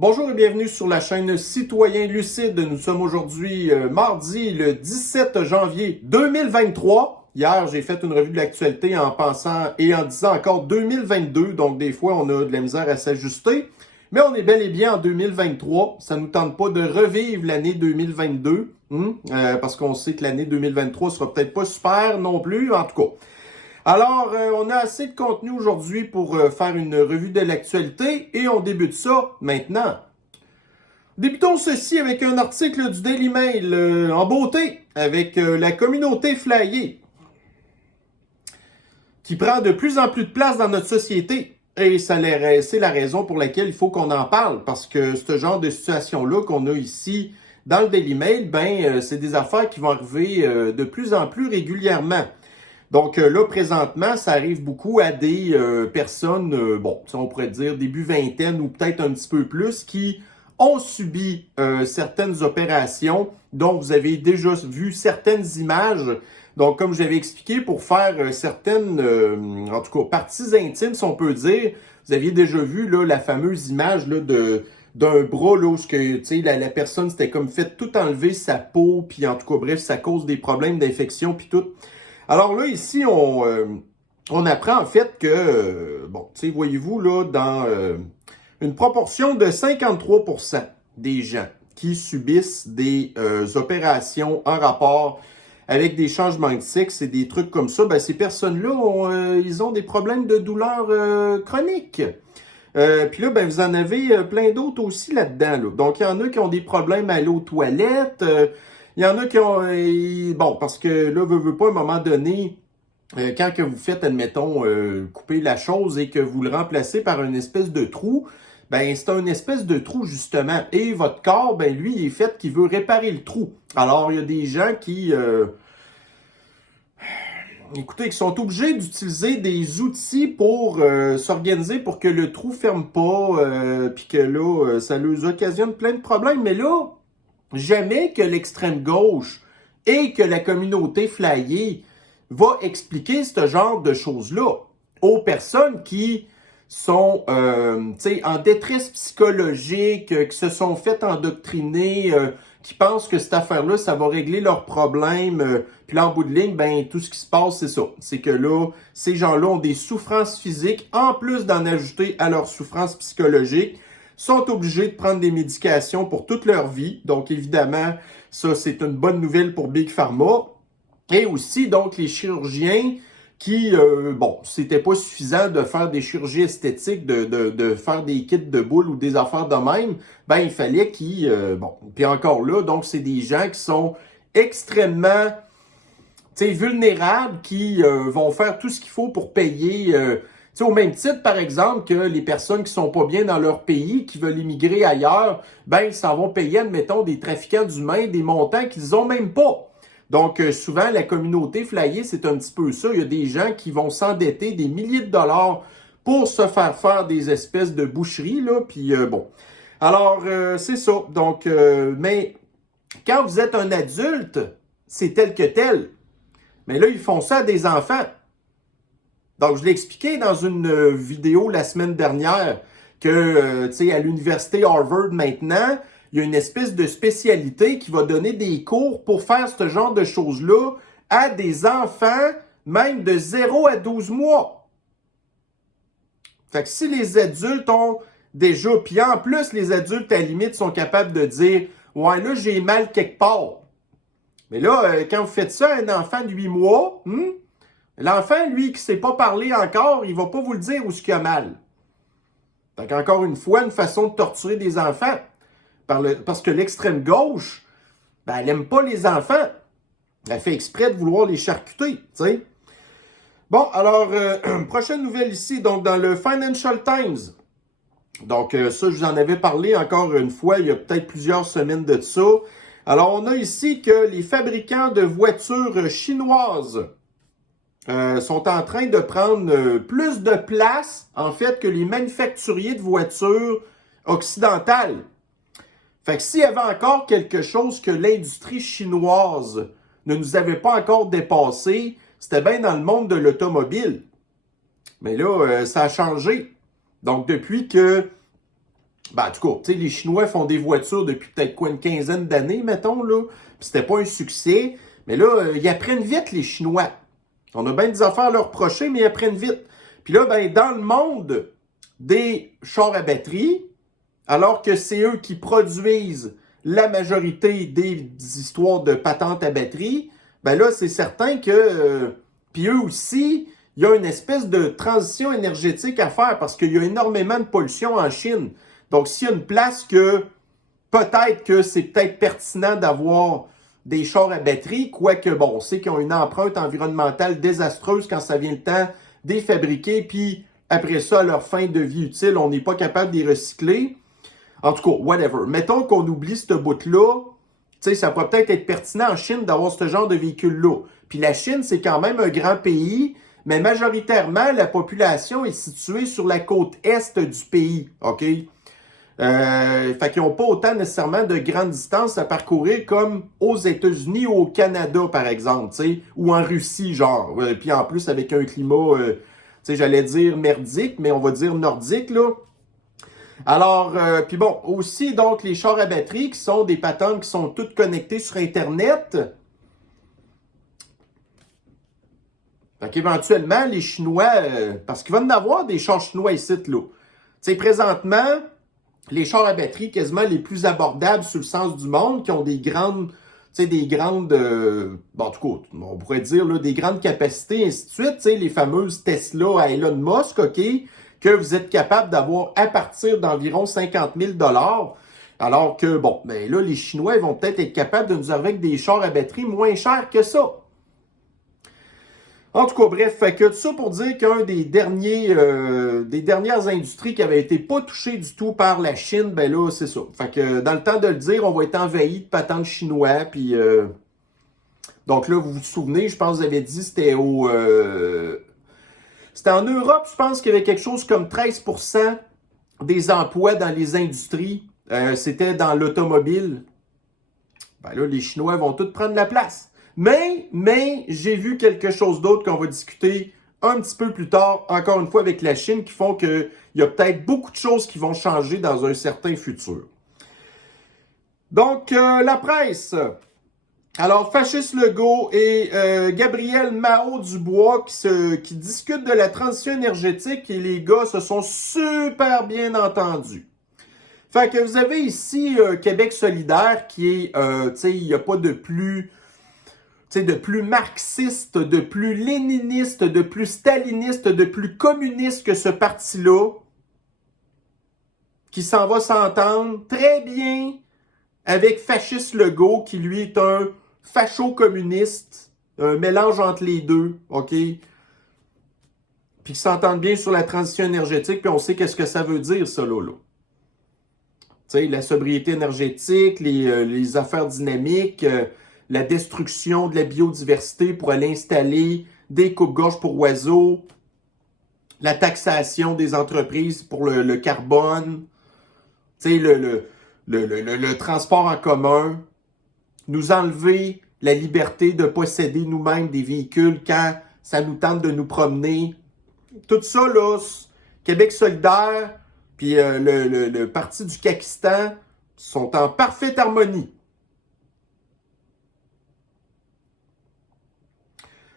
Bonjour et bienvenue sur la chaîne Citoyen Lucide. Nous sommes aujourd'hui mardi le 17 janvier 2023. Hier, j'ai fait une revue de l'actualité en pensant et en disant encore 2022. Donc, des fois, on a de la misère à s'ajuster. Mais on est bel et bien en 2023. Ça ne nous tente pas de revivre l'année 2022. Parce qu'on sait que l'année 2023 sera peut-être pas super non plus, en tout cas. Alors, on a assez de contenu aujourd'hui pour faire une revue de l'actualité et on débute ça maintenant. Débutons ceci avec un article du Daily Mail en beauté avec la communauté flyée qui prend de plus en plus de place dans notre société. Et c'est la raison pour laquelle il faut qu'on en parle parce que ce genre de situation-là qu'on a ici dans le Daily Mail, c'est des affaires qui vont arriver de plus en plus régulièrement. Donc là, présentement, ça arrive beaucoup à des personnes, on pourrait dire début vingtaine ou peut-être un petit peu plus, qui ont subi certaines opérations dont vous avez déjà vu certaines images. Donc, comme j'avais expliqué, pour faire certaines, en tout cas, parties intimes, si on peut dire, vous aviez déjà vu là, la fameuse image là, d'un bras là, où la personne s'était comme fait tout enlever sa peau, puis en tout cas, bref, ça cause des problèmes d'infection, puis tout. Alors là, ici, on apprend en fait que, voyez-vous, là, dans une proportion de 53% des gens qui subissent des opérations en rapport avec des changements de sexe et des trucs comme ça, ces personnes-là, ils ont des problèmes de douleur chroniques. Puis là, vous en avez plein d'autres aussi là-dedans. Là. Donc, il y en a qui ont des problèmes à aller aux toilettes. Il y en a qui ont... parce que là, veut pas, à un moment donné, quand que vous faites, admettons, couper la chose et que vous le remplacez par une espèce de trou, c'est une espèce de trou, justement. Et votre corps, lui, il est fait qu'il veut réparer le trou. Alors, il y a des gens qui... qui sont obligés d'utiliser des outils pour s'organiser pour que le trou ferme pas, puis que là, ça leur occasionne plein de problèmes. Mais là, jamais que l'extrême gauche et que la communauté flyée va expliquer ce genre de choses-là aux personnes qui sont en détresse psychologique, qui se sont fait endoctriner, qui pensent que cette affaire-là, ça va régler leurs problèmes. Puis là, en bout de ligne, tout ce qui se passe, c'est ça. C'est que là, ces gens-là ont des souffrances physiques, en plus d'en ajouter à leurs souffrances psychologiques, sont obligés de prendre des médications pour toute leur vie. Donc, évidemment, ça, c'est une bonne nouvelle pour Big Pharma. Et aussi, donc, les chirurgiens qui, c'était pas suffisant de faire des chirurgies esthétiques, de faire des kits de boules ou des affaires de même, il fallait qu'ils, puis encore là, donc, c'est des gens qui sont extrêmement, vulnérables, qui vont faire tout ce qu'il faut pour payer, au même titre, par exemple, que les personnes qui sont pas bien dans leur pays, qui veulent immigrer ailleurs, ils s'en vont payer, admettons, des trafiquants d'humains, des montants qu'ils ont même pas. Donc, souvent, la communauté flyée, c'est un petit peu ça. Il y a des gens qui vont s'endetter des milliers de dollars pour se faire des espèces de boucheries, là, puis Alors, c'est ça. Donc, mais quand vous êtes un adulte, c'est tel que tel. Mais là, ils font ça à des enfants. Donc, je l'ai expliqué dans une vidéo la semaine dernière que, à l'université Harvard maintenant, il y a une espèce de spécialité qui va donner des cours pour faire ce genre de choses-là à des enfants, même de 0 à 12 mois. Fait que si les adultes ont déjà, puis en plus, les adultes, à la limite, sont capables de dire « Ouais, là, j'ai mal quelque part. » Mais là, quand vous faites ça à un enfant de 8 mois, l'enfant, lui, qui ne sait pas parler encore, il ne va pas vous le dire où ce qu'il a mal. Fait qu'encore une fois, une façon de torturer des enfants. Parce que l'extrême gauche, elle n'aime pas les enfants. Elle fait exprès de vouloir les charcuter, tu sais. Bon, alors, prochaine nouvelle ici, donc dans le Financial Times. Donc, ça, je vous en avais parlé encore une fois, il y a peut-être plusieurs semaines de ça. Alors, on a ici que les fabricants de voitures chinoises sont en train de prendre plus de place, en fait, que les manufacturiers de voitures occidentales. Fait que s'il y avait encore quelque chose que l'industrie chinoise ne nous avait pas encore dépassé, c'était bien dans le monde de l'automobile. Mais là, ça a changé. Donc, depuis que Ben, en tout cas, tu sais, les Chinois font des voitures depuis peut-être quoi, une quinzaine d'années, mettons, là. Puis c'était pas un succès. Mais là, ils apprennent vite, les Chinois. On a bien des affaires à leur reprocher, mais ils apprennent vite. Puis là, ben, dans le monde des chars à batterie, alors que c'est eux qui produisent la majorité des histoires de patentes à batterie, ben là, c'est certain que... puis eux aussi, il y a une espèce de transition énergétique à faire parce qu'il y a énormément de pollution en Chine. Donc, s'il y a une place que peut-être que c'est peut-être pertinent d'avoir des chars à batterie, quoique, bon, on sait qu'ils ont une empreinte environnementale désastreuse quand ça vient le temps de les fabriquer, puis après ça, à leur fin de vie utile, on n'est pas capable de les recycler. En tout cas, whatever. Mettons qu'on oublie ce bout-là, tu sais, ça pourrait peut-être être pertinent en Chine d'avoir ce genre de véhicule-là. Puis la Chine, c'est quand même un grand pays, mais majoritairement, la population est située sur la côte est du pays, OK? Fait qu'ils n'ont pas autant nécessairement de grandes distances à parcourir comme aux États-Unis ou au Canada, par exemple, tu sais, ou en Russie, genre. Puis en plus, avec un climat, tu sais, j'allais dire merdique, mais on va dire nordique, là. Alors, puis bon, aussi, donc, les chars à batterie qui sont des patentes qui sont toutes connectées sur Internet. Fait qu'éventuellement, les Chinois, parce qu'il va y en avoir des chars chinois ici, là. Tu sais, présentement, les chars à batterie quasiment les plus abordables sur le sens du monde, qui ont des grandes, tu sais, des grandes, bon, en tout cas, on pourrait dire, là, des grandes capacités, ainsi de suite, tu sais, les fameuses Tesla à Elon Musk, OK, que vous êtes capable d'avoir à partir d'environ 50 000 $. Alors que, bon, ben là, les Chinois ils vont peut-être être capables de nous arriver avec des chars à batterie moins chers que ça. En tout cas, bref, fait que tout ça pour dire qu'un des dernières industries qui avait été pas touchée du tout par la Chine, ben là, c'est ça. Fait que dans le temps de le dire, on va être envahi de patentes chinois, puis donc là, vous vous souvenez, je pense que vous avez dit, c'était c'était en Europe, je pense qu'il y avait quelque chose comme 13% des emplois dans les industries, c'était dans l'automobile. Ben là, les Chinois vont tous prendre la place. Mais j'ai vu quelque chose d'autre qu'on va discuter un petit peu plus tard, encore une fois avec la Chine, qui font qu'il y a peut-être beaucoup de choses qui vont changer dans un certain futur. Donc, la presse. Alors, Fasciste Legault et Gabriel Mao-Dubois qui discutent de la transition énergétique et les gars se sont super bien entendus. Fait que vous avez ici Québec solidaire qui est, tu sais, il n'y a pas de plus... de plus marxiste, de plus léniniste, de plus staliniste, de plus communiste que ce parti-là, qui s'en va s'entendre très bien avec Fasciste Legault, qui lui est un facho-communiste, un mélange entre les deux, OK? Puis qui s'entendent bien sur la transition énergétique, puis on sait qu'est-ce que ça veut dire, ça, là. Tu sais, la sobriété énergétique, les affaires dynamiques... la destruction de la biodiversité pour aller installer des coupes-gorges pour oiseaux, la taxation des entreprises pour le carbone, tu sais, le transport en commun, nous enlever la liberté de posséder nous-mêmes des véhicules quand ça nous tente de nous promener. Tout ça, là, Québec solidaire, puis le parti du Kakistan sont en parfaite harmonie.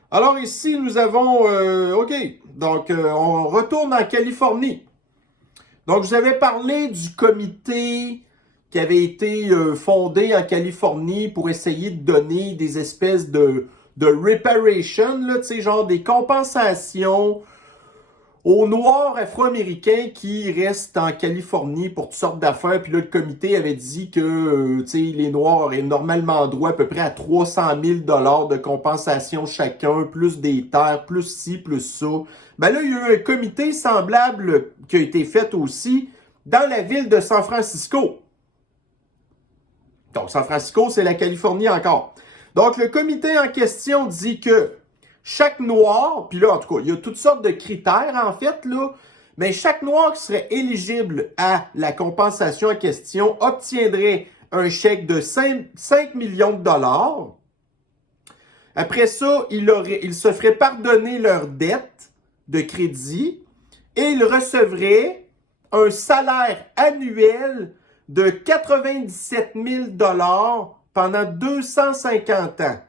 Alors ici, nous avons, OK, donc on retourne en Californie. Donc, je vous avais parlé du comité qui avait été fondé en Californie pour essayer de donner des espèces de reparation, là, tu sais, genre des compensations aux Noirs afro-américains qui restent en Californie pour toutes sortes d'affaires. Puis là, le comité avait dit que tu sais, les Noirs auraient normalement droit à peu près à 300 000 $ de compensation chacun, plus des terres, plus ci, plus ça. Ben là, il y a eu un comité semblable qui a été fait aussi dans la ville de San Francisco. Donc, San Francisco, c'est la Californie encore. Donc, le comité en question dit que chaque Noir, puis là, en tout cas, il y a toutes sortes de critères, en fait, là, mais chaque Noir qui serait éligible à la compensation en question obtiendrait un chèque de 5 millions de dollars. Après ça, il se ferait pardonner leur dette de crédit et il recevrait un salaire annuel de 97 000 $ pendant 250 ans.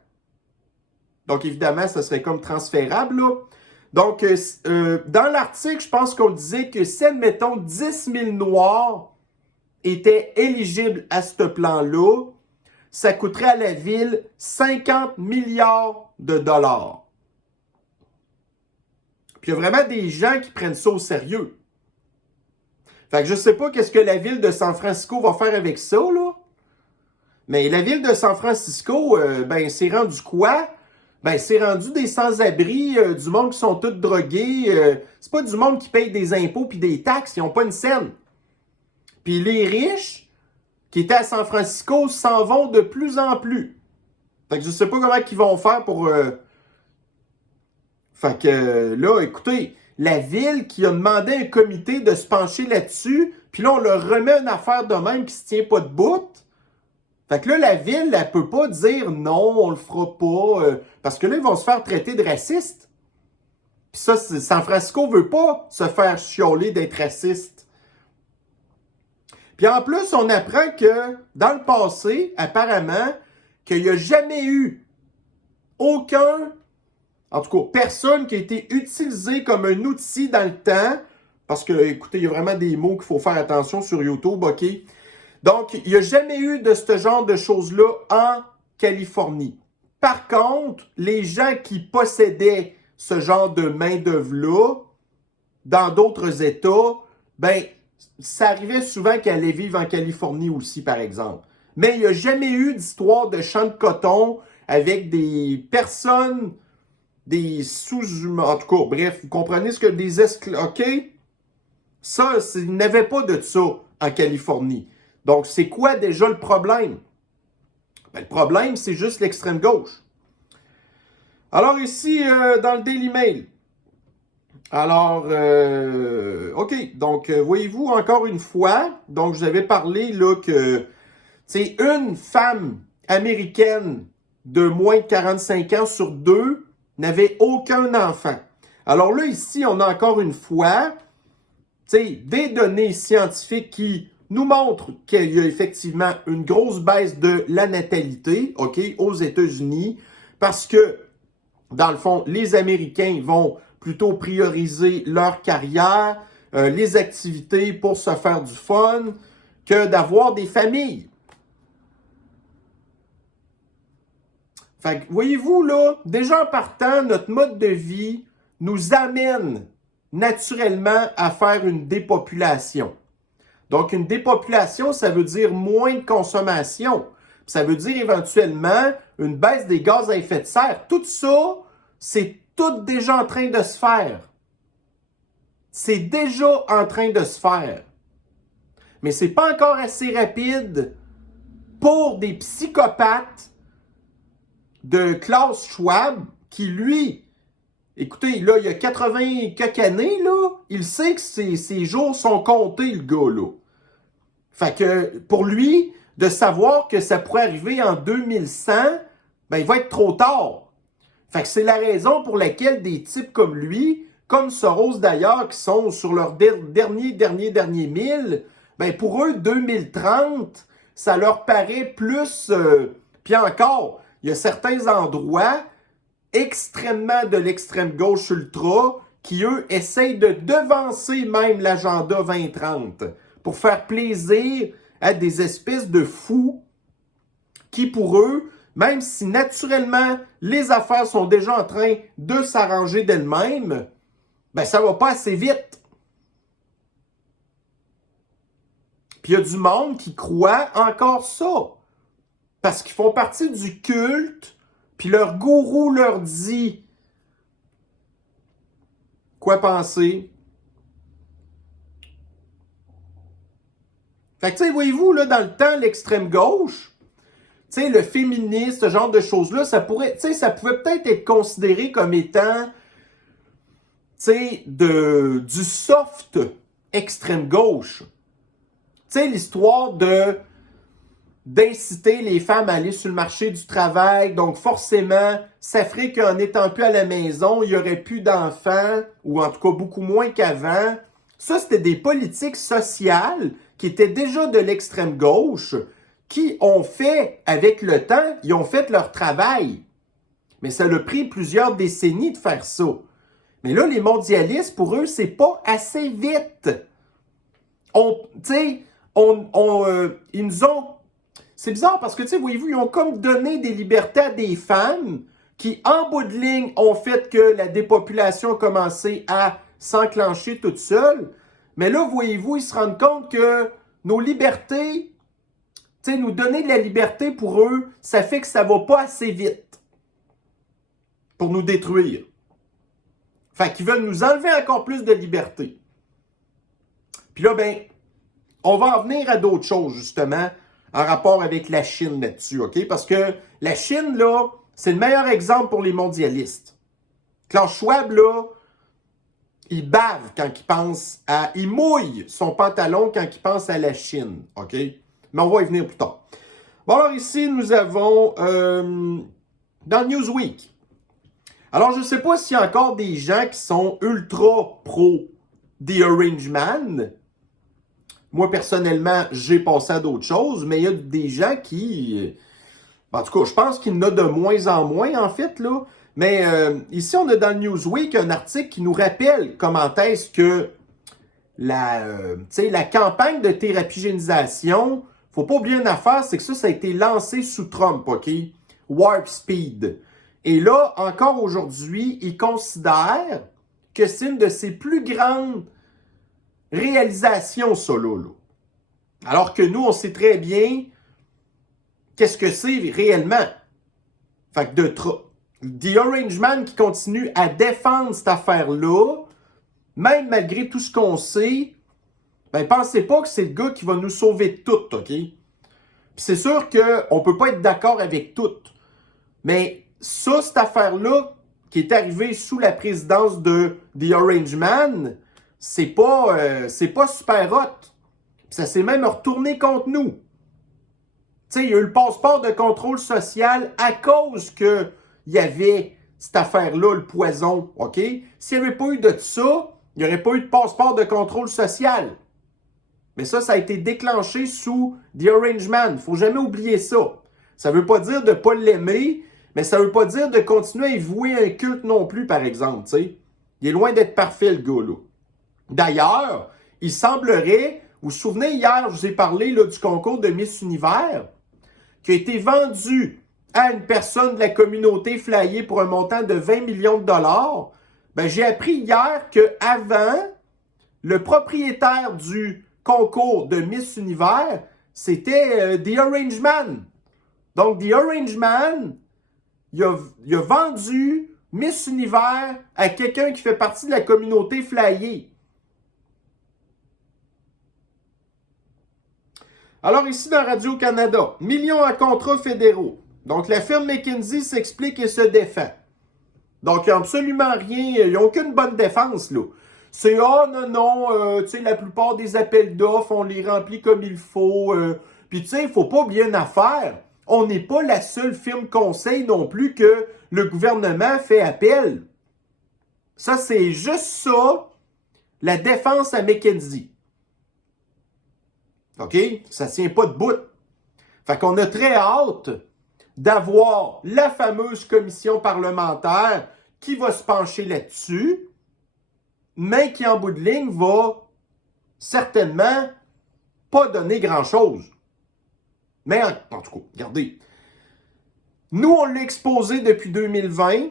Donc, évidemment, ça serait comme transférable, là. Donc, dans l'article, je pense qu'on disait que si, admettons, 10 000 Noirs étaient éligibles à ce plan-là, ça coûterait à la ville 50 milliards de dollars. Puis, il y a vraiment des gens qui prennent ça au sérieux. Fait que je sais pas qu'est-ce que la ville de San Francisco va faire avec ça, là. Mais la ville de San Francisco, ben, c'est rendu quoi? Ben, c'est rendu des sans-abri, du monde qui sont tous drogués. C'est pas du monde qui paye des impôts puis des taxes, ils n'ont pas une scène. Puis les riches qui étaient à San Francisco s'en vont de plus en plus. Fait que je sais pas comment ils vont faire pour... Fait que là, écoutez, la ville qui a demandé à un comité de se pencher là-dessus, puis là, on leur remet une affaire de même qui se tient pas debout. Fait que là, la ville, elle peut pas dire non, on le fera pas, parce que là, ils vont se faire traiter de racistes. Puis ça, San Francisco veut pas se faire chialer d'être raciste. Puis en plus, on apprend que dans le passé, apparemment, qu'il n'y a jamais eu aucun, en tout cas, personne qui a été utilisé comme un outil dans le temps, parce que, écoutez, il y a vraiment des mots qu'il faut faire attention sur YouTube, OK? Donc, il n'y a jamais eu de ce genre de choses-là en Californie. Par contre, les gens qui possédaient ce genre de main-d'œuvre-là, dans d'autres États, ben, ça arrivait souvent qu'elle allait vivre en Californie aussi, par exemple. Mais il n'y a jamais eu d'histoire de champ de coton avec des personnes, des sous-humains, en tout cas, bref, vous comprenez ce que des esclaves, OK? Ça, il n'avait pas de ça en Californie. Donc, c'est quoi déjà le problème? Ben, le problème, c'est juste l'extrême gauche. Alors ici, dans le Daily Mail. Alors, OK. Donc, voyez-vous, encore une fois, donc je vous avais parlé là que, c'est une femme américaine de moins de 45 ans sur 2 n'avait aucun enfant. Alors là, ici, on a encore une fois, des données scientifiques qui nous montre qu'il y a effectivement une grosse baisse de la natalité, OK, aux États-Unis, parce que, dans le fond, les Américains vont plutôt prioriser leur carrière, les activités pour se faire du fun, que d'avoir des familles. Fait que, voyez-vous, là, déjà en partant, notre mode de vie nous amène naturellement à faire une dépopulation. Donc, une dépopulation, ça veut dire moins de consommation. Ça veut dire éventuellement une baisse des gaz à effet de serre. Tout ça, c'est tout déjà en train de se faire. C'est déjà en train de se faire. Mais c'est pas encore assez rapide pour des psychopathes de Klaus Schwab qui, lui, écoutez, là, il y a 80 quelques années, là, il sait que ses jours sont comptés, le gars, là. Fait que, pour lui, de savoir que ça pourrait arriver en 2100, ben, il va être trop tard. Fait que c'est la raison pour laquelle des types comme lui, comme Soros d'ailleurs, qui sont sur leur dernier mille, ben, pour eux, 2030, ça leur paraît plus... Puis encore, il y a certains endroits extrêmement de l'extrême gauche ultra qui, eux, essayent de devancer même l'agenda 2030 pour faire plaisir à des espèces de fous qui, pour eux, même si naturellement les affaires sont déjà en train de s'arranger d'elles-mêmes, ben ça va pas assez vite. Puis il y a du monde qui croit encore ça. Parce qu'ils font partie du culte, puis leur gourou leur dit quoi penser. Fait que, tu sais, voyez-vous, là, dans le temps, l'extrême gauche, tu sais, le féminisme, ce genre de choses-là, ça pourrait, tu sais, ça pouvait peut-être être considéré comme étant, tu sais, du soft extrême gauche. Tu sais, l'histoire d'inciter les femmes à aller sur le marché du travail. Donc, forcément, ça ferait qu'en n'étant plus à la maison, il n'y aurait plus d'enfants, ou en tout cas beaucoup moins qu'avant. Ça, c'était des politiques sociales qui étaient déjà de l'extrême gauche, qui ont fait, avec le temps, ils ont fait leur travail. Mais ça a pris plusieurs décennies de faire ça. Mais là, les mondialistes, pour eux, c'est pas assez vite. Ils nous ont... C'est bizarre parce que, tu sais, voyez-vous, ils ont comme donné des libertés à des femmes qui, en bout de ligne, ont fait que la dépopulation a commencé à s'enclencher toute seule. Mais là, voyez-vous, ils se rendent compte que nos libertés, tu sais, nous donner de la liberté pour eux, ça fait que ça va pas assez vite pour nous détruire. Fait qu'ils veulent nous enlever encore plus de liberté. Puis là, ben, on va en venir à d'autres choses, justement, en rapport avec la Chine là-dessus, OK? Parce que la Chine, là, c'est le meilleur exemple pour les mondialistes. Klaus Schwab, là, il bave quand il pense à... Il mouille son pantalon quand il pense à la Chine, OK? Mais on va y venir plus tard. Bon, alors ici, nous avons dans Newsweek. Alors, je ne sais pas s'il y a encore des gens qui sont ultra pro The Orange Man. Moi, personnellement, j'ai passé à d'autres choses, mais il y a des gens qui... En tout cas, je pense qu'il y en a de moins en moins, en fait, là. Mais ici, on a dans le Newsweek un article qui nous rappelle comment est-ce que la campagne de thérapigénisation, faut pas oublier une affaire, c'est que ça a été lancé sous Trump, OK? Warp Speed. Et là, encore aujourd'hui, il considère que c'est une de ses plus grandes réalisations, ça, là. Alors que nous, on sait très bien qu'est-ce que c'est réellement. Fait que The Orange Man qui continue à défendre cette affaire-là, même malgré tout ce qu'on sait, ben pensez pas que c'est le gars qui va nous sauver de tout, OK? Puis c'est sûr qu'on peut pas être d'accord avec tout. Mais ça, cette affaire-là, qui est arrivée sous la présidence de The Orange Man, c'est pas super hot. Puis ça s'est même retourné contre nous. Tu sais, il y a eu le passeport de contrôle social à cause qu'il y avait cette affaire-là, le poison, OK? S'il n'y avait pas eu de ça, il n'y aurait pas eu de passeport de contrôle social. Mais ça a été déclenché sous The Orange Man. Il ne faut jamais oublier ça. Ça ne veut pas dire de ne pas l'aimer, mais ça ne veut pas dire de continuer à y vouer un culte non plus, par exemple. T'sais. Il est loin d'être parfait, le gars, là. D'ailleurs, il semblerait, vous vous souvenez, hier, je vous ai parlé là, du concours de Miss Univers, qui a été vendu à une personne de la communauté flyée pour un montant de 20 millions de dollars. Ben, j'ai appris hier qu'avant, le propriétaire du concours de Miss Univers, c'était The Orange Man. Donc, The Orange Man, il a vendu Miss Univers à quelqu'un qui fait partie de la communauté flyée. Alors ici dans Radio-Canada, millions à contrats fédéraux. Donc la firme McKinsey s'explique et se défend. Donc il n'y a absolument rien, il n'y a aucune bonne défense là. C'est tu sais, la plupart des appels d'offres, on les remplit comme il faut. Puis tu sais, il ne faut pas oublier une affaire. On n'est pas la seule firme conseil non plus que le gouvernement fait appel. Ça, c'est juste ça, la défense à McKinsey. OK? Ça ne tient pas de bout. Fait qu'on a très hâte d'avoir la fameuse commission parlementaire qui va se pencher là-dessus, mais qui, en bout de ligne, va certainement pas donner grand-chose. Mais en tout cas, regardez. Nous, on l'a exposé depuis 2020.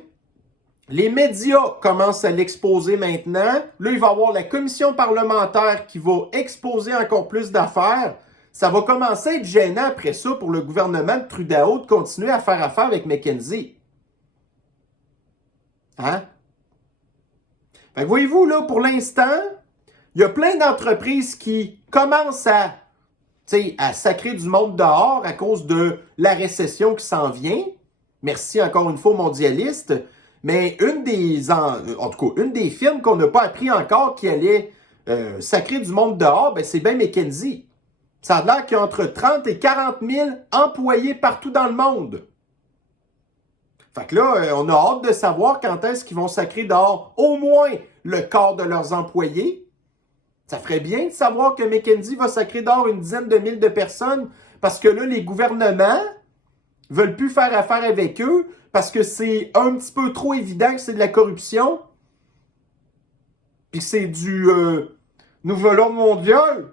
Les médias commencent à l'exposer maintenant. Là, il va y avoir la commission parlementaire qui va exposer encore plus d'affaires. Ça va commencer à être gênant après ça pour le gouvernement de Trudeau de continuer à faire affaire avec McKinsey. Hein? Fait que voyez-vous, là, pour l'instant, il y a plein d'entreprises qui commencent à sacrer du monde dehors à cause de la récession qui s'en vient. Merci encore une fois aux mondialistes. Mais une des firmes qu'on n'a pas appris encore qui allait sacrer du monde dehors, ben c'est bien McKinsey. Ça a l'air qu'il y a entre 30 et 40 000 employés partout dans le monde. Fait que là, on a hâte de savoir quand est-ce qu'ils vont sacrer dehors au moins le quart de leurs employés. Ça ferait bien de savoir que McKenzie va sacrer dehors une dizaine de mille de personnes parce que là, les gouvernements veulent plus faire affaire avec eux parce que c'est un petit peu trop évident que c'est de la corruption puis que c'est du nouvel ordre mondial.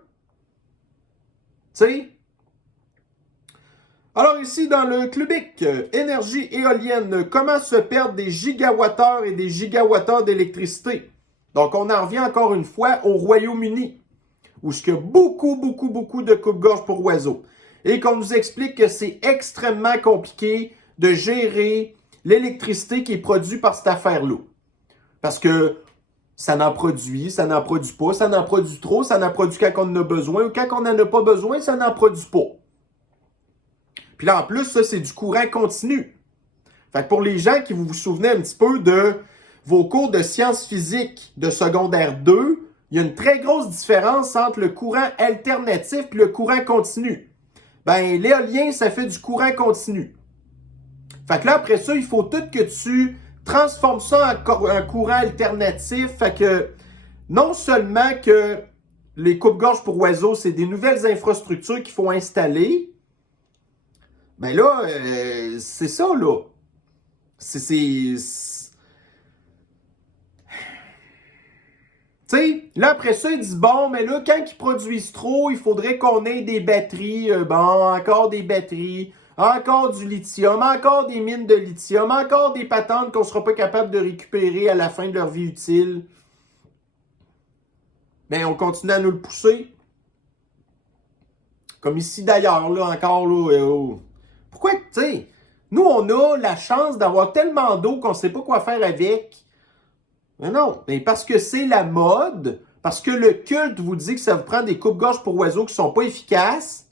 Tu sais? Alors ici, dans le Clubic, énergie éolienne, comment se perdre des gigawattheures et des gigawattheures d'électricité? Donc, on en revient encore une fois au Royaume-Uni, où il y a beaucoup de coupe-gorge pour oiseaux. Et qu'on nous explique que c'est extrêmement compliqué de gérer l'électricité qui est produite par cette affaire-là. Parce que ça n'en produit pas, ça n'en produit trop, ça n'en produit quand on en a besoin, ou quand on n'en a pas besoin, ça n'en produit pas. Puis là, en plus, ça, c'est du courant continu. Fait que pour les gens qui vous souvenez un petit peu de vos cours de sciences physiques de secondaire 2, il y a une très grosse différence entre le courant alternatif et le courant continu. Ben, l'éolien, ça fait du courant continu. Fait que là, après ça, il faut tout que tu transformes ça en courant alternatif. Fait que non seulement que les coupes-gorges pour oiseaux, c'est des nouvelles infrastructures qu'il faut installer, ben là, c'est ça, là. Tu sais, là, après ça, ils disent, bon, mais là, quand ils produisent trop, il faudrait qu'on ait des batteries. Bon, encore des batteries, encore du lithium, encore des mines de lithium, encore des patentes qu'on ne sera pas capable de récupérer à la fin de leur vie utile. Mais on continue à nous le pousser. Comme ici, d'ailleurs, là, encore, là, pourquoi, tu sais, nous, on a la chance d'avoir tellement d'eau qu'on ne sait pas quoi faire avec. Mais non, mais parce que c'est la mode, parce que le culte vous dit que ça vous prend des coupes-gorges pour oiseaux qui ne sont pas efficaces.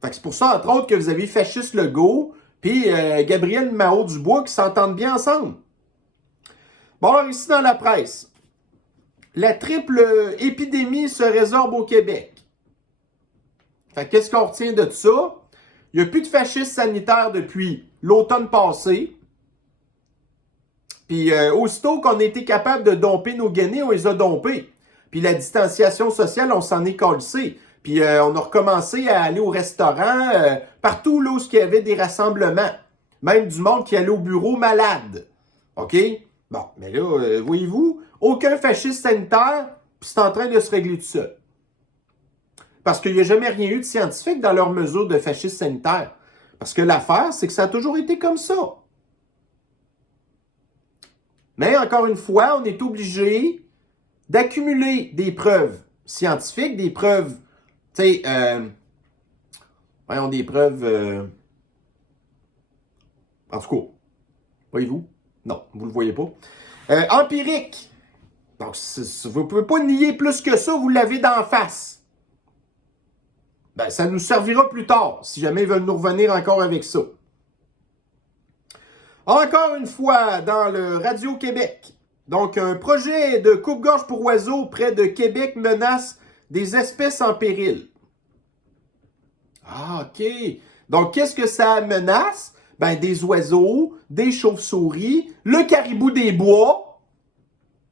Fait que c'est pour ça, entre autres, que vous avez Fasciste Legault puis Gabriel Mahot-Dubois qui s'entendent bien ensemble. Bon, alors ici dans la presse, la triple épidémie se résorbe au Québec. Fait que qu'est-ce qu'on retient de ça? Il n'y a plus de fascistes sanitaires depuis l'automne passé. Puis aussitôt qu'on a été capable de domper nos guenilles, on les a dompés. Puis la distanciation sociale, on s'en est calcé. Puis on a recommencé à aller au restaurant, partout là où il y avait des rassemblements. Même du monde qui allait au bureau malade. OK? Bon, mais là, voyez-vous, aucun fasciste sanitaire, puis c'est en train de se régler tout seul. Parce qu'il n'y a jamais rien eu de scientifique dans leurs mesures de fascisme sanitaire. Parce que l'affaire, c'est que ça a toujours été comme ça. Mais encore une fois, on est obligé d'accumuler des preuves scientifiques, des preuves, tu sais, voyons, des preuves, en tout cas, voyez-vous? Non, vous ne le voyez pas. Empiriques. Donc, vous ne pouvez pas nier plus que ça, vous l'avez d'en face. Ben, ça nous servira plus tard, si jamais ils veulent nous revenir encore avec ça. Encore une fois, dans le Radio-Québec. Donc, un projet de coupe-gorge pour oiseaux près de Québec menace des espèces en péril. Ah, OK. Donc, qu'est-ce que ça menace? Ben, des oiseaux, des chauves-souris, le caribou des bois,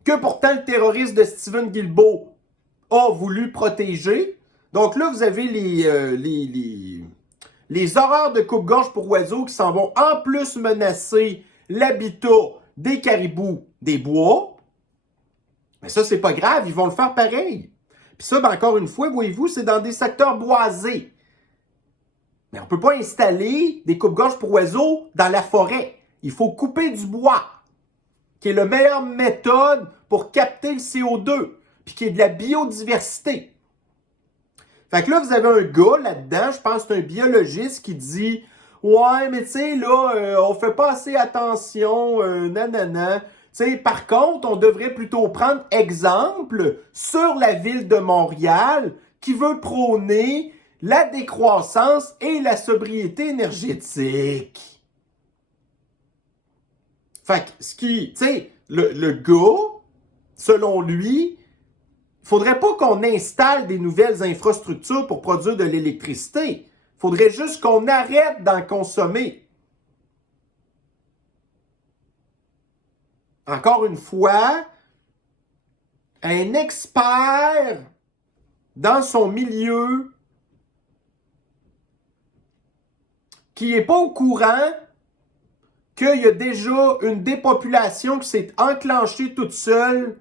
que pourtant le terroriste de Stephen Guilbeault a voulu protéger. Donc là, vous avez les horreurs de coupe-gorge pour oiseaux qui s'en vont en plus menacer l'habitat des caribous des bois. Mais ça, c'est pas grave, ils vont le faire pareil. Puis ça, ben encore une fois, voyez-vous, c'est dans des secteurs boisés. Mais on ne peut pas installer des coupe-gorges pour oiseaux dans la forêt. Il faut couper du bois, qui est la meilleure méthode pour capter le CO2, puis qui est de la biodiversité. Fait que là, vous avez un gars là-dedans, je pense que c'est un biologiste qui dit « Ouais, mais tu sais, là, on fait pas assez attention, nanana. » Tu sais, par contre, on devrait plutôt prendre exemple sur la ville de Montréal qui veut prôner la décroissance et la sobriété énergétique. Fait que, tu sais, le gars, selon lui, il ne faudrait pas qu'on installe des nouvelles infrastructures pour produire de l'électricité. Il faudrait juste qu'on arrête d'en consommer. Encore une fois, un expert dans son milieu qui n'est pas au courant qu'il y a déjà une dépopulation qui s'est enclenchée toute seule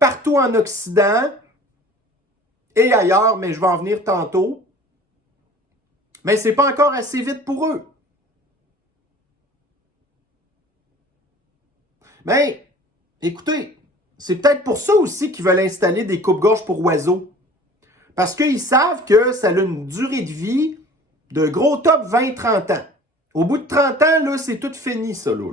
partout en Occident et ailleurs, mais je vais en venir tantôt. Mais c'est pas encore assez vite pour eux. Mais, écoutez, c'est peut-être pour ça aussi qu'ils veulent installer des coupe-gorges pour oiseaux. Parce qu'ils savent que ça a une durée de vie de gros top 20-30 ans. Au bout de 30 ans, là, c'est tout fini, ça, là.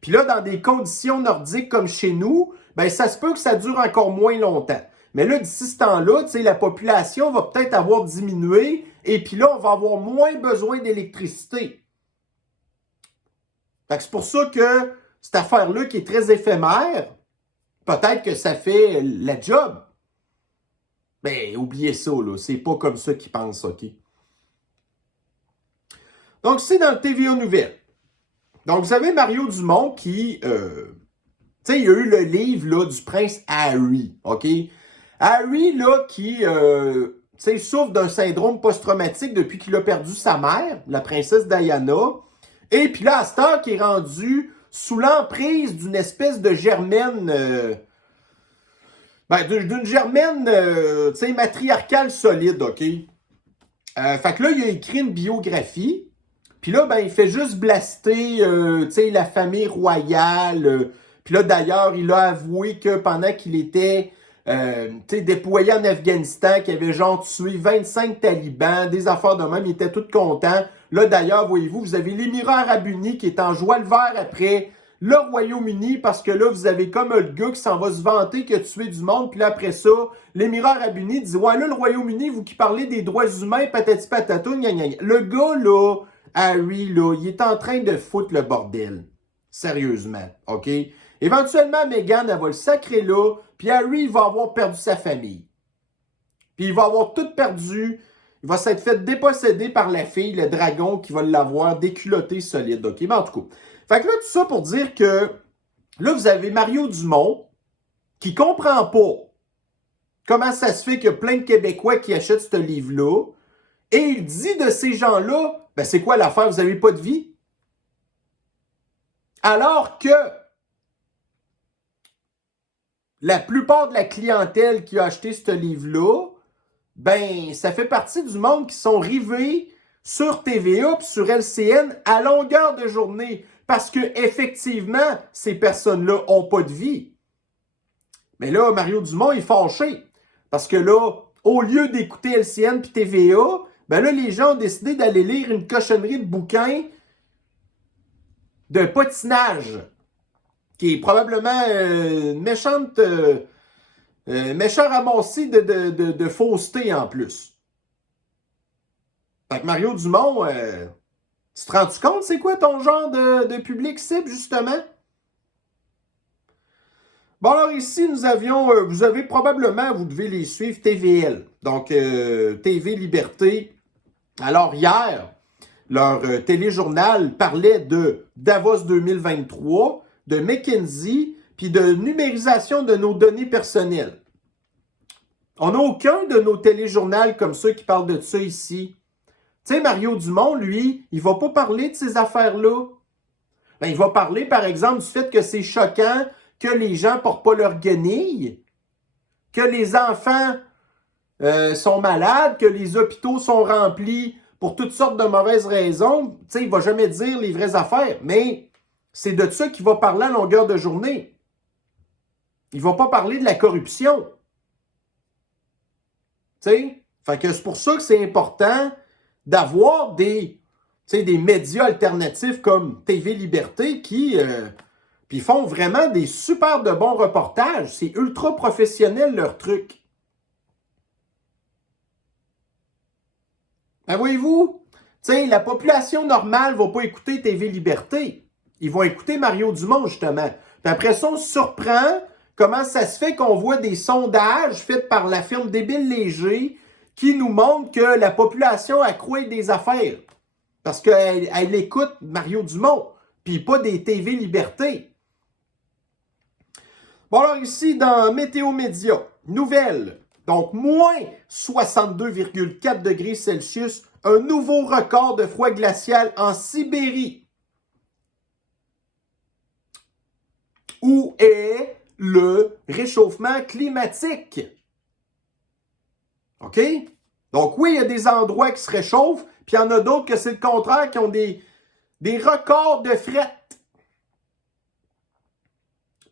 Puis là, dans des conditions nordiques comme chez nous, ben ça se peut que ça dure encore moins longtemps. Mais là, d'ici ce temps-là, tu sais, la population va peut-être avoir diminué et puis là, on va avoir moins besoin d'électricité. Fait que c'est pour ça que cette affaire-là, qui est très éphémère, peut-être que ça fait la job. Ben, oubliez ça, là. C'est pas comme ça qu'ils pensent, OK? Donc, c'est dans le TVA Nouvelles. Donc, vous avez Mario Dumont qui, tu sais, il y a eu le livre, là, du prince Harry, OK? Harry, là, qui, tu sais, souffre d'un syndrome post-traumatique depuis qu'il a perdu sa mère, la princesse Diana. Et puis là, à cette heure, qui est rendu sous l'emprise d'une espèce de germaine, d'une germaine, tu sais, matriarcale solide, OK? Fait que là, il a écrit une biographie. Puis là, ben, il fait juste blaster, tu sais, la famille royale. Puis là, d'ailleurs, il a avoué que pendant qu'il était, tu sais, déployé en Afghanistan, qu'il avait genre tué 25 talibans, des affaires de même, il était tout content. Là, d'ailleurs, voyez-vous, vous avez l'Émirat arabe uni qui est en joie le vert après le Royaume-Uni, parce que là, vous avez comme le gars qui s'en va se vanter qu'il a tué du monde, puis là, après ça, l'Émirat arabe uni dit « Ouais, là, le Royaume-Uni, vous qui parlez des droits humains, patati patata, gna gna gna. » Le gars, là, Harry, là, il est en train de foutre le bordel. Sérieusement, OK? Éventuellement, Meghan, elle va le sacrer là, puis Harry, il va avoir perdu sa famille. Puis il va avoir tout perdu. Il va s'être fait déposséder par la fille, le dragon, qui va l'avoir déculotté solide, OK? Mais en tout cas, fait que là, tout ça pour dire que là, vous avez Mario Dumont qui comprend pas comment ça se fait qu'il y a plein de Québécois qui achètent ce livre-là. Et il dit de ces gens-là, ben c'est quoi l'affaire? Vous n'avez pas de vie? Alors que la plupart de la clientèle qui a acheté ce livre-là, ben ça fait partie du monde qui sont rivés sur TVA et sur LCN à longueur de journée. Parce que effectivement, ces personnes-là n'ont pas de vie. Mais là, Mario Dumont est fâché. Parce que là, au lieu d'écouter LCN puis TVA, ben là, les gens ont décidé d'aller lire une cochonnerie de bouquin de patinage, qui est probablement une méchante, méchant ramassis de fausseté en plus. Fait que Mario Dumont, tu te rends-tu compte c'est quoi ton genre de public cible, justement? Bon, alors ici, nous avions, vous avez probablement, vous devez les suivre, TVL, donc TV Liberté. Alors hier, leur téléjournal parlait de Davos 2023, de McKinsey, puis de numérisation de nos données personnelles. On n'a aucun de nos téléjournaux comme ça qui parle de ça ici. Tu sais, Mario Dumont, lui, il va pas parler de ces affaires-là. Ben, il va parler, par exemple, du fait que c'est choquant que les gens ne portent pas leur guenille, que les enfants sont malades, que les hôpitaux sont remplis pour toutes sortes de mauvaises raisons. Tu sais, il ne va jamais dire les vraies affaires, mais c'est de ça qu'il va parler à longueur de journée. Il ne va pas parler de la corruption. Tu sais? Fait que c'est pour ça que c'est important d'avoir des médias alternatifs comme TV Liberté qui puis font vraiment des super de bons reportages. C'est ultra professionnel leur truc. Ben voyez-vous, la population normale ne va pas écouter TV Liberté. Ils vont écouter Mario Dumont, justement. Puis après ça, on se surprend comment ça se fait qu'on voit des sondages faits par la firme Débile Léger qui nous montrent que la population accroît des affaires. Parce qu'elle écoute Mario Dumont, puis pas des TV Liberté. Bon, alors ici, dans Météo Média, nouvelle. Donc, moins 62,4 degrés Celsius, un nouveau record de froid glacial en Sibérie. Où est le réchauffement climatique? OK? Donc oui, il y a des endroits qui se réchauffent, puis il y en a d'autres que c'est le contraire, qui ont des records de fret.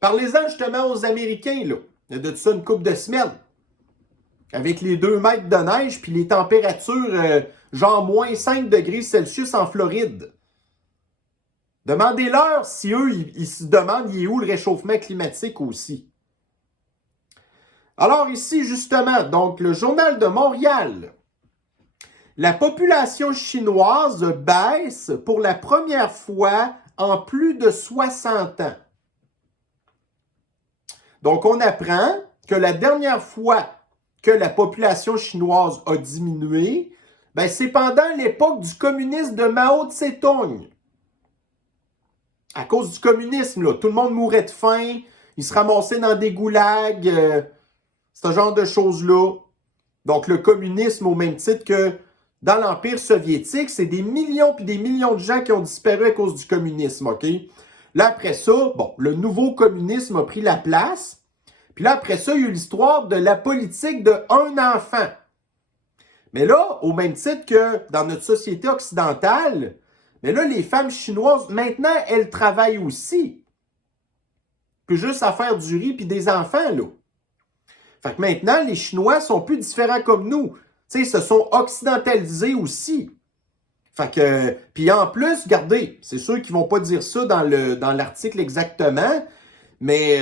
Parlez-en justement aux Américains, là. Il y a de ça une couple de semaines. Avec les 2 mètres de neige, puis les températures, genre moins 5 degrés Celsius en Floride. Demandez-leur si eux, ils se demandent il est où le réchauffement climatique aussi. Alors ici, justement, donc le Journal de Montréal. La population chinoise baisse pour la première fois en plus de 60 ans. Donc, on apprend que la dernière fois que la population chinoise a diminué, ben, c'est pendant l'époque du communisme de Mao Tse-tung. À cause du communisme, là, tout le monde mourait de faim, ils se ramassaient dans des goulags, ce genre de choses-là. Donc, le communisme, au même titre que dans l'Empire soviétique, c'est des millions puis des millions de gens qui ont disparu à cause du communisme, OK? Là, après ça, bon, le nouveau communisme a pris la place. Puis là, après ça, il y a eu l'histoire de la politique de un enfant. Mais là, au même titre que dans notre société occidentale, mais là, les femmes chinoises, maintenant, elles travaillent aussi. Plus juste à faire du riz puis des enfants, là. Fait que maintenant, les Chinois sont plus différents comme nous. Tu sais, ils se sont occidentalisés aussi. Fait que, puis en plus, regardez, c'est sûr qu'ils vont pas dire ça dans l'article exactement, mais,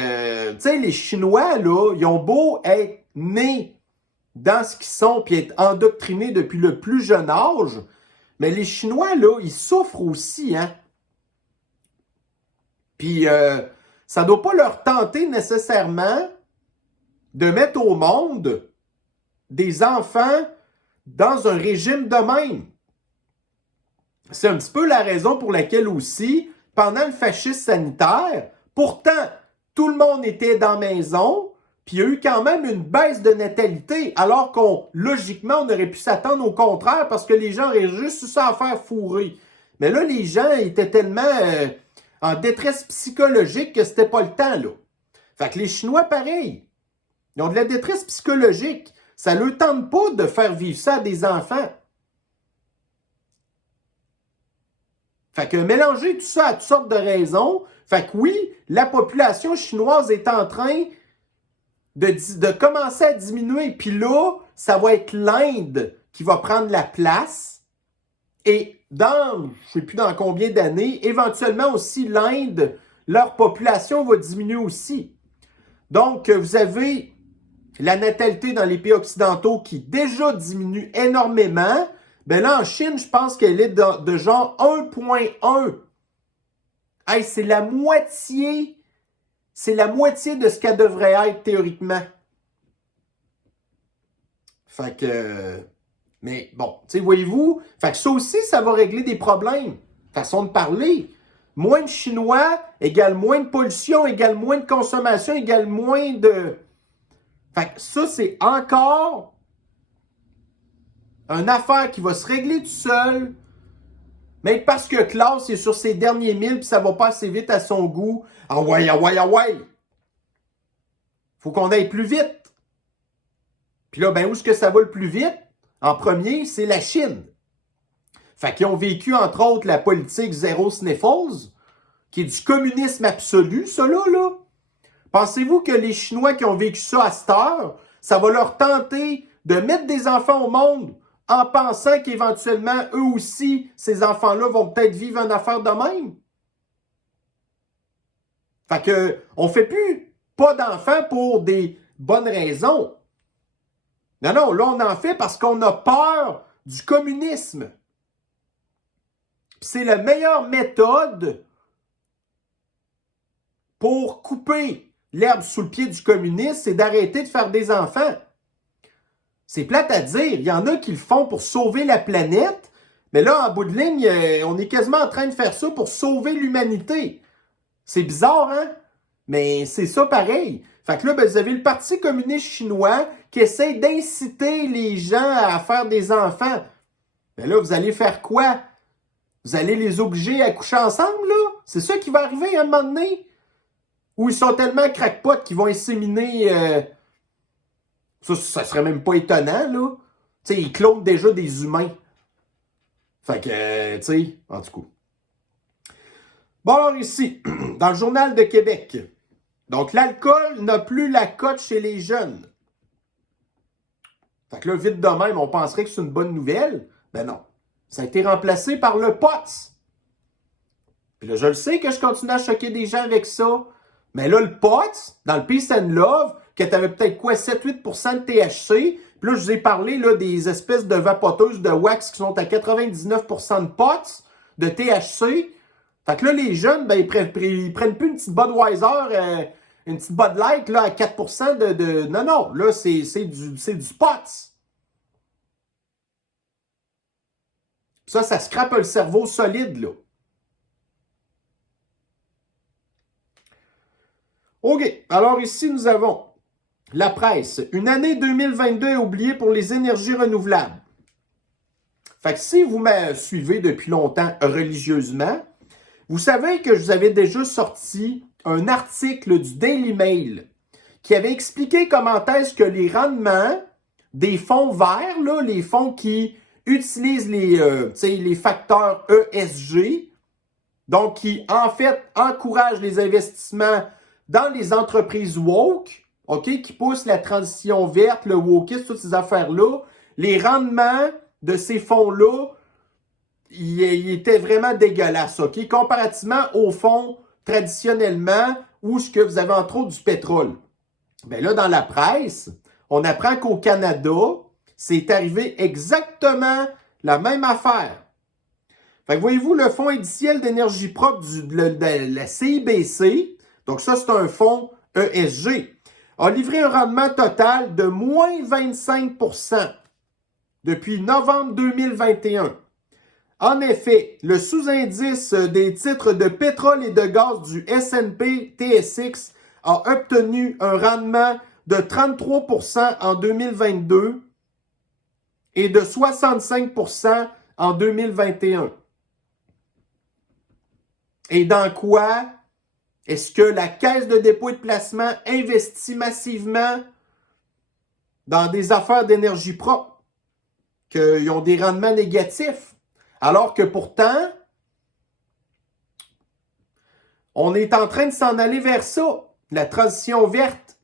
tu sais, les Chinois, là, ils ont beau être nés dans ce qu'ils sont puis être endoctrinés depuis le plus jeune âge, mais les Chinois, là, ils souffrent aussi, hein. Puis, ça ne doit pas leur tenter nécessairement de mettre au monde des enfants dans un régime de même. C'est un petit peu la raison pour laquelle aussi, pendant le fascisme sanitaire, pourtant, tout le monde était dans la maison, puis il y a eu quand même une baisse de natalité, alors logiquement, on aurait pu s'attendre au contraire parce que les gens auraient juste eu ça à faire fourrer. Mais là, les gens étaient tellement en détresse psychologique que c'était pas le temps, là. Fait que les Chinois, pareil, ils ont de la détresse psychologique. Ça ne leur tente pas de faire vivre ça à des enfants. Fait que mélanger tout ça à toutes sortes de raisons. Fait que oui, la population chinoise est en train de commencer à diminuer. Puis là, ça va être l'Inde qui va prendre la place. Et dans, je ne sais plus dans combien d'années, éventuellement aussi l'Inde, leur population va diminuer aussi. Donc, vous avez la natalité dans les pays occidentaux qui déjà diminue énormément. Ben là, en Chine, je pense qu'elle est de genre 1,1. Hey, c'est la moitié de ce qu'elle devrait être théoriquement. Fait que, mais bon, tu sais, voyez-vous, fait que ça aussi, ça va régler des problèmes. Façon de parler. Moins de Chinois égale moins de pollution, égale moins de consommation, égale moins de... Fait que ça, c'est encore une affaire qui va se régler tout seul, mais parce que Klaus est sur ses derniers 1000 puis ça va pas assez vite à son goût. Ah ouais, ah ouais, ah ouais! Faut qu'on aille plus vite. Puis là, ben où est-ce que ça va le plus vite? En premier, c'est la Chine. Fait qu'ils ont vécu, entre autres, la politique zéro sniffles, qui est du communisme absolu, ça là. Pensez-vous que les Chinois qui ont vécu ça à cette heure, ça va leur tenter de mettre des enfants au monde en pensant qu'éventuellement, eux aussi, ces enfants-là vont peut-être vivre une affaire de même? Fait que, on fait plus pas d'enfants pour des bonnes raisons. Non, là, on en fait parce qu'on a peur du communisme. C'est la meilleure méthode pour couper l'herbe sous le pied du communisme, c'est d'arrêter de faire des enfants. C'est plate à dire. Il y en a qui le font pour sauver la planète, mais là, en bout de ligne, on est quasiment en train de faire ça pour sauver l'humanité. C'est bizarre, hein? Mais c'est ça pareil. Fait que là, ben, vous avez le Parti communiste chinois qui essaie d'inciter les gens à faire des enfants. Mais là, vous allez faire quoi? Vous allez les obliger à coucher ensemble, là? C'est ça qui va arriver à un moment donné? Ou ils sont tellement crackpots qu'ils vont inséminer... Ça serait même pas étonnant, là. Tu sais, ils clonent déjà des humains. Fait que, tu sais, en tout cas. Bon, alors ici, dans le Journal de Québec. Donc, l'alcool n'a plus la cote chez les jeunes. Fait que là, vite de même, on penserait que c'est une bonne nouvelle. Ben non. Ça a été remplacé par le POTS. Puis là, je le sais que je continue à choquer des gens avec ça. Mais là, le POTS, dans le Peace and Love, que t'avais peut-être quoi, 7-8% de THC. Puis là, je vous ai parlé là, des espèces de vapoteuses de wax qui sont à 99% de POTS, de THC. Fait que là, les jeunes, ben, ils prennent plus une petite Budweiser, une petite Bud Light là, à 4% de... Non, non, là, c'est du POTS. Ça scrape le cerveau solide, là. OK, alors ici, nous avons la presse. Une année 2022 est oubliée pour les énergies renouvelables. Fait que si vous me suivez depuis longtemps religieusement, vous savez que je vous avais déjà sorti un article du Daily Mail qui avait expliqué comment est-ce que les rendements des fonds verts, là, les fonds qui utilisent les facteurs ESG, donc qui en fait encouragent les investissements dans les entreprises woke, OK, qui poussent la transition verte, le wokisme, toutes ces affaires-là, les rendements de ces fonds-là, il était vraiment dégueulasse, OK? Comparativement aux fonds traditionnellement où ce que vous avez entre autres du pétrole. Bien là, dans la presse, on apprend qu'au Canada, c'est arrivé exactement la même affaire. Fait que voyez-vous, le Fonds indiciel d'énergie propre de la CIBC, donc ça c'est un fonds ESG, a livré un rendement total de moins 25% depuis novembre 2021. En effet, le sous-indice des titres de pétrole et de gaz du S&P TSX a obtenu un rendement de 33% en 2022 et de 65% en 2021. Et dans quoi est-ce que la Caisse de dépôt et de placement investit massivement dans des affaires d'énergie propre, qu'ils ont des rendements négatifs, alors que pourtant, on est en train de s'en aller vers ça, la transition verte.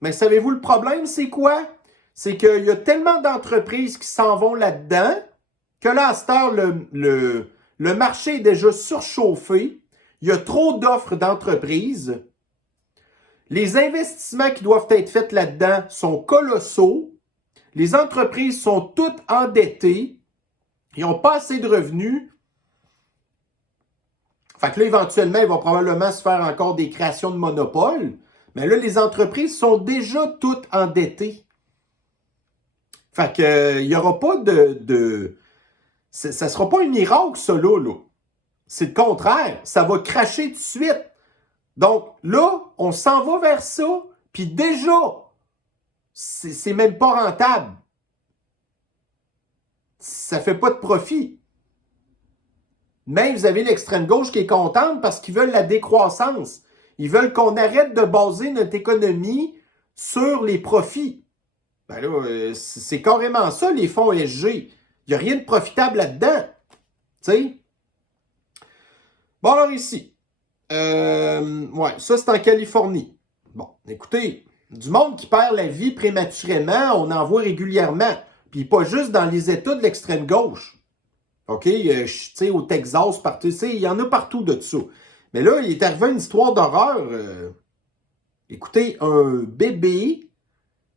Mais savez-vous le problème, c'est quoi? C'est qu'il y a tellement d'entreprises qui s'en vont là-dedans que là, à cette heure, le marché est déjà surchauffé. Il y a trop d'offres d'entreprises. Les investissements qui doivent être faits là-dedans sont colossaux. Les entreprises sont toutes endettées. Ils n'ont pas assez de revenus. Fait que là, éventuellement, ils vont probablement se faire encore des créations de monopoles. Mais là, les entreprises sont déjà toutes endettées. Fait que, il n'y aura pas ça ne sera pas un miracle, ça, là. C'est le contraire. Ça va cracher tout de suite. Donc, là, on s'en va vers ça. Puis déjà, c'est même pas rentable. Ça fait pas de profit. Mais vous avez l'extrême gauche qui est contente parce qu'ils veulent la décroissance. Ils veulent qu'on arrête de baser notre économie sur les profits. Ben là, c'est carrément ça, les fonds ESG. Il n'y a rien de profitable là-dedans. Tu sais? Bon, alors ici. Ouais, ça, c'est en Californie. Bon, écoutez, du monde qui perd la vie prématurément, on en voit régulièrement. Puis pas juste dans les États de l'extrême gauche. OK? Tu sais, au Texas, partout. Tu sais, il y en a partout de ça. Mais là, il est arrivé une histoire d'horreur. Écoutez, un bébé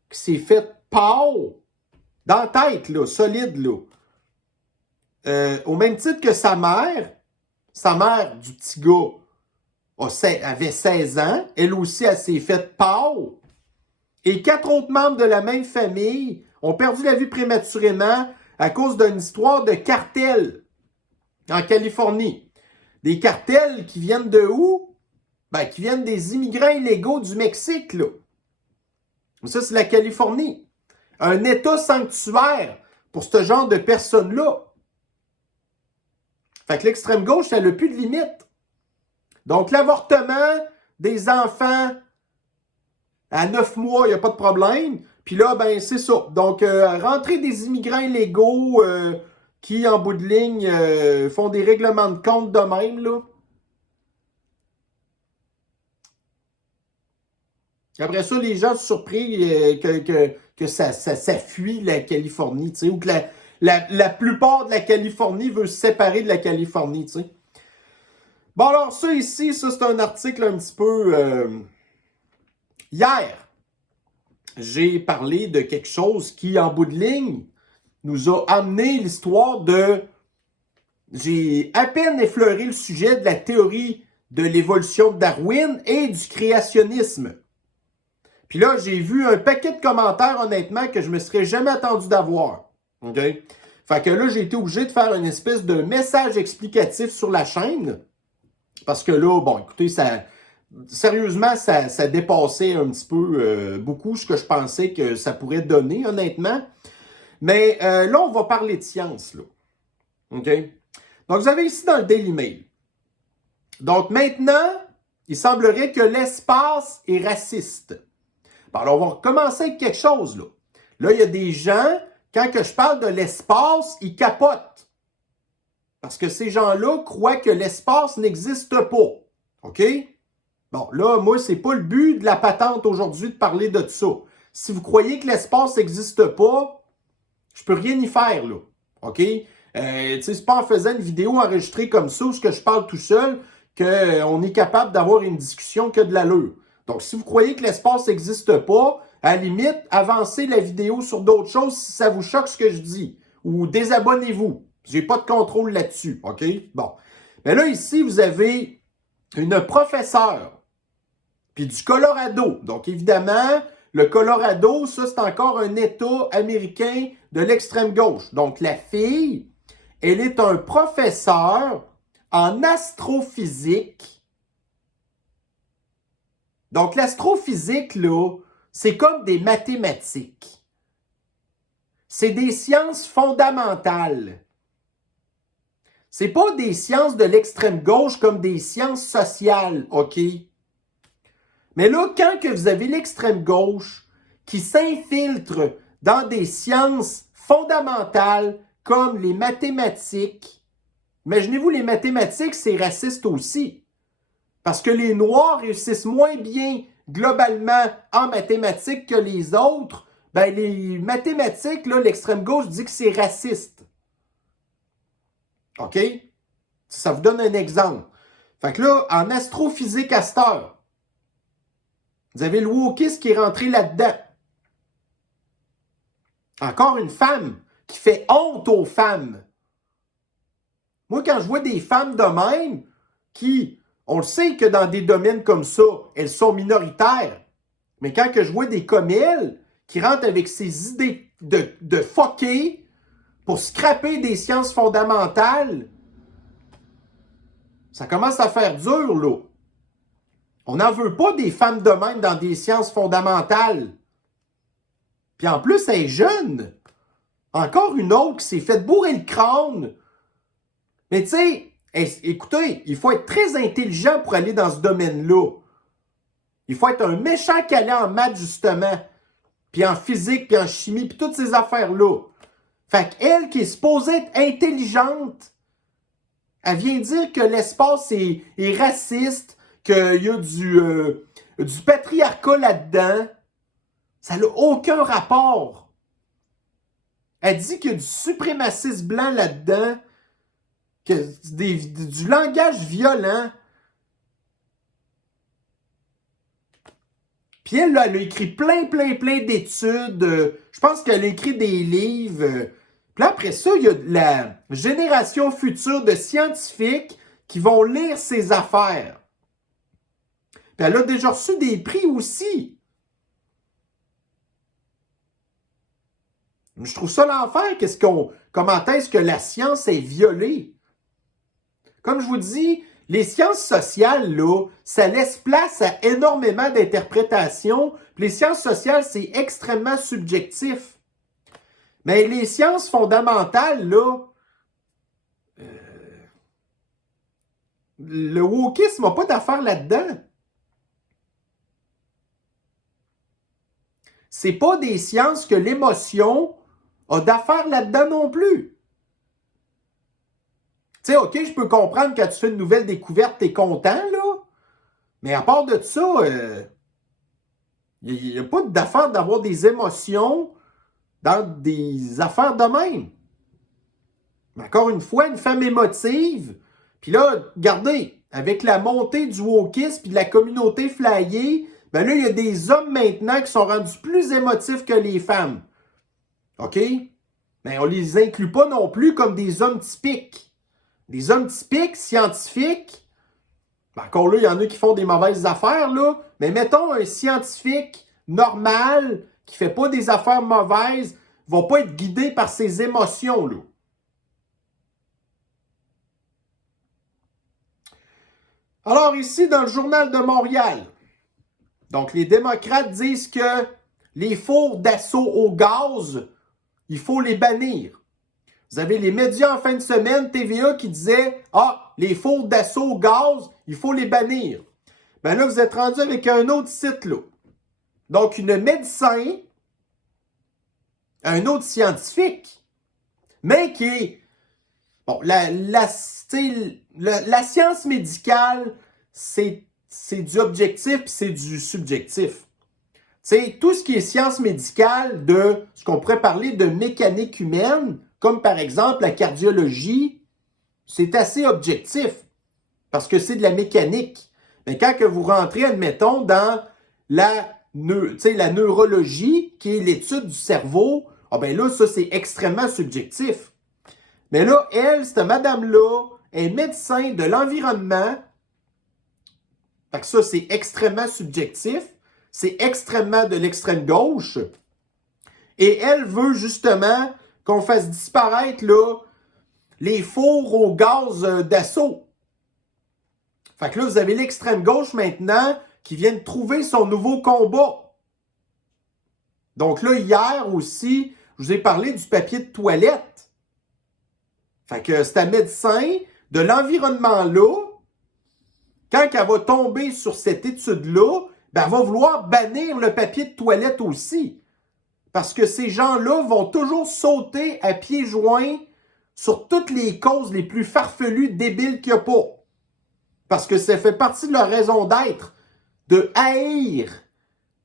qui s'est fait pow dans la tête, là, solide, là. Au même titre que sa mère du petit gars, avait 16 ans. Elle aussi, elle s'est faite pow. Et 4 autres membres de la même famille ont perdu la vie prématurément à cause d'une histoire de cartel en Californie. Des cartels qui viennent de où? Ben, qui viennent des immigrants illégaux du Mexique, là. Ça, c'est la Californie. Un État sanctuaire pour ce genre de personnes-là. Fait que l'extrême gauche, elle n'a plus de limite. Donc, l'avortement des enfants à 9 mois, il n'y a pas de problème. Puis là, ben, c'est ça. Donc, rentrer des immigrants illégaux qui, en bout de ligne, font des règlements de compte de même, là. Après ça, les gens sont surpris que ça fuit la Californie, tu sais, ou que la plupart de la Californie veut se séparer de la Californie, tu sais. Bon, alors ça ici, ça c'est un article un petit peu... Hier, j'ai parlé de quelque chose qui, en bout de ligne, nous a amené l'histoire de... J'ai à peine effleuré le sujet de la théorie de l'évolution de Darwin et du créationnisme. Puis là, j'ai vu un paquet de commentaires, honnêtement, que je me serais jamais attendu d'avoir. OK? Fait que là, j'ai été obligé de faire une espèce de message explicatif sur la chaîne. Parce que là, bon, écoutez, sérieusement, ça dépassait un petit peu beaucoup ce que je pensais que ça pourrait donner, honnêtement. Mais là, on va parler de science, là. OK? Donc, vous avez ici dans le Daily Mail. Donc, maintenant, il semblerait que l'espace est raciste. Bon, alors, on va commencer avec quelque chose, là. Là, il y a des gens, quand que je parle de l'espace, ils capotent. Parce que ces gens-là croient que l'espace n'existe pas. OK? Bon, là, moi, c'est pas le but de la patente aujourd'hui de parler de ça. Si vous croyez que l'espace n'existe pas, je peux rien y faire, là. OK? Tu sais, c'est pas en faisant une vidéo enregistrée comme ça où je parle tout seul qu'on est capable d'avoir une discussion que de l'allure. Donc, si vous croyez que l'espace n'existe pas, à la limite, avancez la vidéo sur d'autres choses si ça vous choque ce que je dis. Ou désabonnez-vous. J'ai pas de contrôle là-dessus. OK? Bon. Mais là, ici, vous avez une professeure. Puis du Colorado. Donc, évidemment, le Colorado, ça, c'est encore un État américain de l'extrême gauche. Donc, la fille, elle est un professeur en astrophysique. Donc, l'astrophysique, là, c'est comme des mathématiques. C'est des sciences fondamentales. C'est pas des sciences de l'extrême gauche comme des sciences sociales, OK? Mais là, quand que vous avez l'extrême gauche qui s'infiltre dans des sciences fondamentales comme les mathématiques, imaginez-vous, les mathématiques, c'est raciste aussi. Parce que les Noirs réussissent moins bien globalement en mathématiques que les autres. Ben, les mathématiques, là, l'extrême gauche dit que c'est raciste. OK? Ça vous donne un exemple. Fait que là, en astrophysique à cette heure, vous avez le wokisme qui est rentré là-dedans. Encore une femme qui fait honte aux femmes. Moi, quand je vois des femmes de même qui... On le sait que dans des domaines comme ça, elles sont minoritaires. Mais quand que je vois des comme elles qui rentrent avec ces idées de fucker pour scraper des sciences fondamentales, ça commence à faire dur, là. On n'en veut pas des femmes de même dans des sciences fondamentales. Puis en plus, elle est jeune. Encore une autre qui s'est fait bourrer le crâne. Mais tu sais, écoutez, il faut être très intelligent pour aller dans ce domaine-là. Il faut être un méchant calé en maths, justement, puis en physique, puis en chimie, puis toutes ces affaires-là. Fait qu'elle, qui est supposée être intelligente, elle vient dire que l'espace est raciste, qu'il y a du patriarcat là-dedans. Ça n'a aucun rapport. Elle dit qu'il y a du suprémacisme blanc là-dedans, du langage violent. Puis elle, là, elle a écrit plein d'études. Je pense qu'elle a écrit des livres. Puis là, après ça, il y a la génération future de scientifiques qui vont lire ses affaires. Puis elle a déjà reçu des prix aussi. Je trouve ça l'enfer. Comment est-ce que la science est violée? Comme je vous dis, Les sciences sociales, là, ça laisse place à énormément d'interprétations. Les sciences sociales, c'est extrêmement subjectif. Mais les sciences fondamentales, là, le wokisme n'a pas d'affaire là-dedans. C'est pas des sciences que l'émotion a d'affaire là-dedans non plus. Tu sais, OK, je peux comprendre quand tu fais une nouvelle découverte, t'es content, là. Mais à part de ça, il n'y a pas d'affaire d'avoir des émotions dans des affaires de même. Mais encore une fois, une femme émotive, puis là, regardez, avec la montée du wokisme et de la communauté flyée, ben là, il y a des hommes maintenant qui sont rendus plus émotifs que les femmes. OK? Mais on les inclut pas non plus comme des hommes typiques. Des hommes typiques, scientifiques, ben encore là, il y en a qui font des mauvaises affaires, là, mais mettons un scientifique normal, qui fait pas des affaires mauvaises, va pas être guidé par ses émotions, là. Alors ici, dans le Journal de Montréal, donc les démocrates disent que les fours d'assaut au gaz, il faut les bannir. Vous avez les médias en fin de semaine, TVA, qui disaient « Ah, les fours d'assaut au gaz, il faut les bannir. » Ben là, vous êtes rendu avec un autre site, là. Donc, une médecin, un autre scientifique, mais qui est... Bon, la science médicale, c'est du objectif puis c'est du subjectif. C'est tout ce qui est science médicale de ce qu'on pourrait parler de mécanique humaine, comme par exemple la cardiologie, c'est assez objectif parce que c'est de la mécanique. Mais quand que vous rentrez, admettons, dans la neurologie, qui est l'étude du cerveau, ah ben là, ça, c'est extrêmement subjectif. Mais là, elle, cette madame-là, est médecin de l'environnement. Fait que ça, c'est extrêmement subjectif. C'est extrêmement de l'extrême gauche. Et elle veut justement qu'on fasse disparaître là, les fours au gaz d'assaut. Fait que là, vous avez l'extrême gauche maintenant qui vient de trouver son nouveau combat. Donc là, hier aussi, je vous ai parlé du papier de toilette. Fait que c'est un médecin de l'environnement-là, quand elle va tomber sur cette étude-là, ben, elle va vouloir bannir le papier de toilette aussi. Parce que ces gens-là vont toujours sauter à pieds joints sur toutes les causes les plus farfelues, débiles qu'il n'y a pas. Parce que ça fait partie de leur raison d'être, de haïr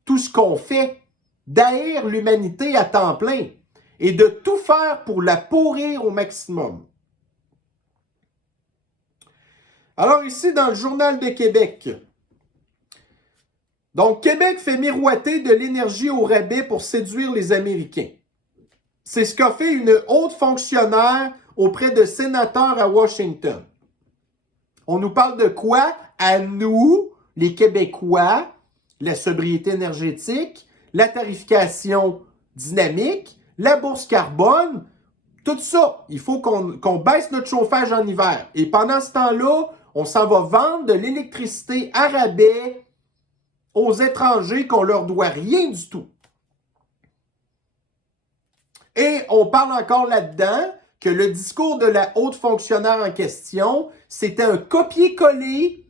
tout ce qu'on fait, d'haïr l'humanité à temps plein et de tout faire pour la pourrir au maximum. Alors ici, dans le Journal de Québec, donc Québec fait miroiter de l'énergie au rabais pour séduire les Américains. C'est ce qu'a fait une haute fonctionnaire auprès de sénateurs à Washington. On nous parle de quoi? À nous, les Québécois, la sobriété énergétique, la tarification dynamique, la bourse carbone, tout ça. Il faut qu'on baisse notre chauffage en hiver. Et pendant ce temps-là, on s'en va vendre de l'électricité à rabais aux étrangers qu'on leur doit rien du tout. Et on parle encore là-dedans que le discours de la haute fonctionnaire en question, c'était un copier-coller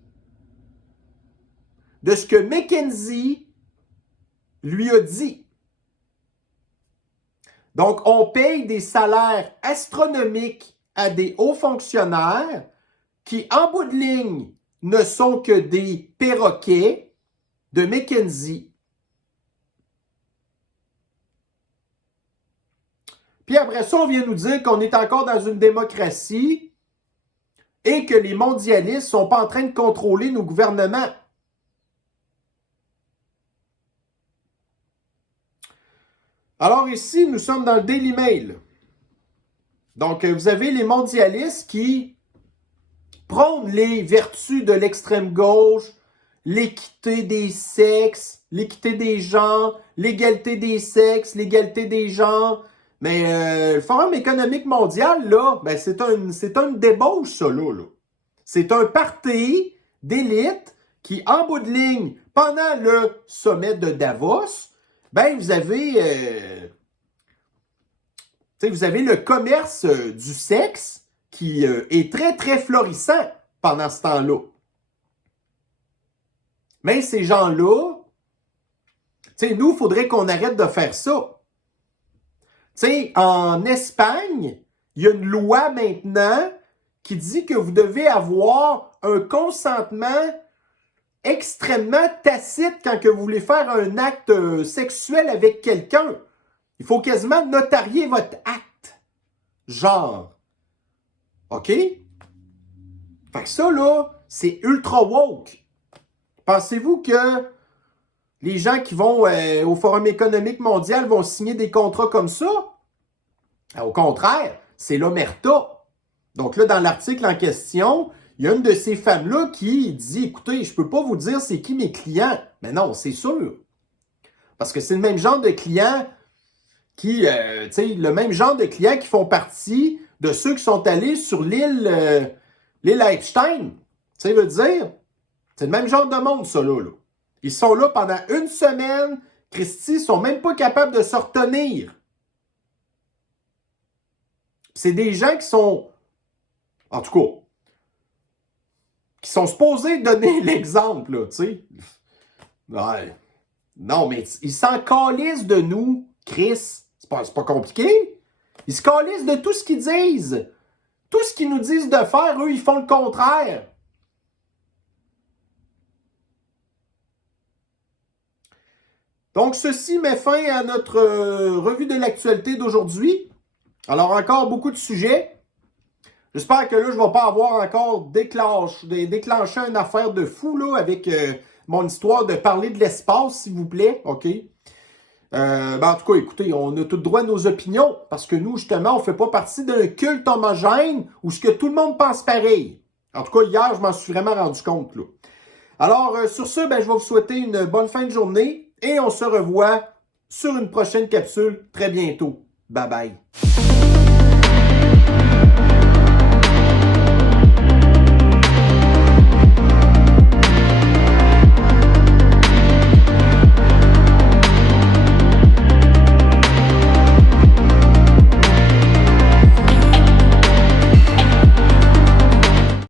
de ce que McKinsey lui a dit. Donc, on paye des salaires astronomiques à des hauts fonctionnaires qui, en bout de ligne, ne sont que des perroquets de McKinsey. Puis après ça, on vient nous dire qu'on est encore dans une démocratie et que les mondialistes ne sont pas en train de contrôler nos gouvernements. Alors ici, nous sommes dans le Daily Mail. Donc, vous avez les mondialistes qui prônent les vertus de l'extrême gauche, l'équité des sexes, l'équité des genres, l'égalité des sexes, l'égalité des genres. Mais le Forum économique mondial, là, ben c'est un débauche, ça, là. C'est un party d'élite qui, en bout de ligne, pendant le sommet de Davos, ben vous avez le commerce du sexe qui est très, très florissant pendant ce temps-là. Mais ces gens-là, nous, il faudrait qu'on arrête de faire ça. En Espagne, il y a une loi maintenant qui dit que vous devez avoir un consentement extrêmement tacite quand que vous voulez faire un acte sexuel avec quelqu'un. Il faut quasiment notarier votre acte. Genre. OK? Fait que ça, là, c'est ultra woke. Pensez-vous que les gens qui vont au Forum économique mondial vont signer des contrats comme ça? Au contraire, c'est l'omerta. Donc là, dans l'article en question, il y a une de ces femmes-là qui dit « Écoutez, je ne peux pas vous dire c'est qui mes clients. » Mais non, c'est sûr. Parce que c'est le même genre de clients qui font partie de ceux qui sont allés sur l'île Epstein. Tu sais, veut dire, c'est le même genre de monde, ça, là. Ils sont là pendant une semaine. Christy, ils sont même pas capables de se retenir. C'est des gens qui sont, en tout cas, qui sont supposés donner l'exemple, là, tu sais. Ouais. Non, mais ils s'en calissent de nous, Chris. C'est pas compliqué. Ils se calissent de tout ce qu'ils disent. Tout ce qu'ils nous disent de faire, eux, ils font le contraire. Donc, ceci met fin à notre revue de l'actualité d'aujourd'hui. Alors, encore beaucoup de sujets. J'espère que là, je ne vais pas avoir encore déclenché une affaire de fou là, avec mon histoire de parler de l'espace, s'il vous plaît. OK? En tout cas, écoutez, on a tout droit à nos opinions parce que nous, justement, on ne fait pas partie d'un culte homogène où ce que tout le monde pense pareil. En tout cas, hier, je m'en suis vraiment rendu compte. Là. Alors, sur ce, je vais vous souhaiter une bonne fin de journée et on se revoit sur une prochaine capsule très bientôt. Bye bye.